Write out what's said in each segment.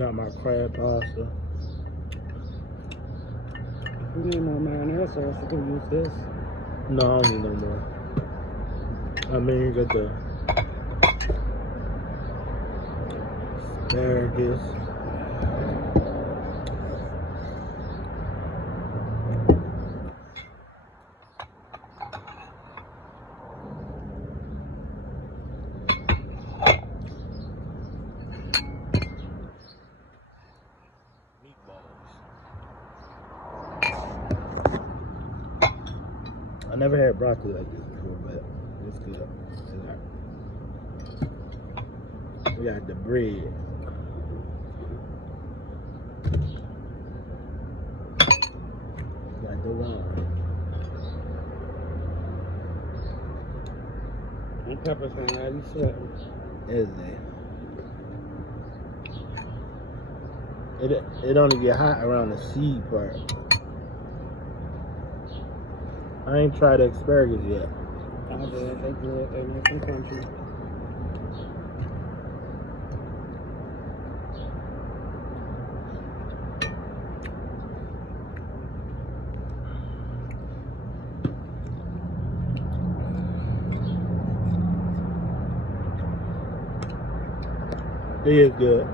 got my crab pasta. If you need more mayonnaise sauce, you can use this. No, I don't need no more. I mean, you got the asparagus. I never had broccoli like this before, but it's good. We got the bread. Got the wine. And pepper saying, "Are you sweating?" Is it? It only get hot around the seed part. I ain't tried the asparagus yet. I did. They good. They make them crunchy. It is good.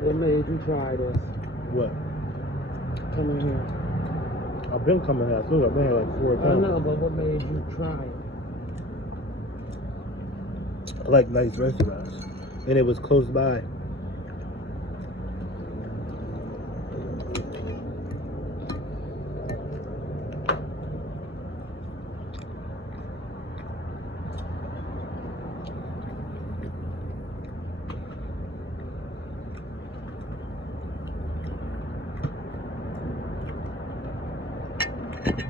What made you try this? What? Come in here. I've been coming here too. I've been here like 4 I times. know, but what made you try it? I like nice restaurants. And it was close by.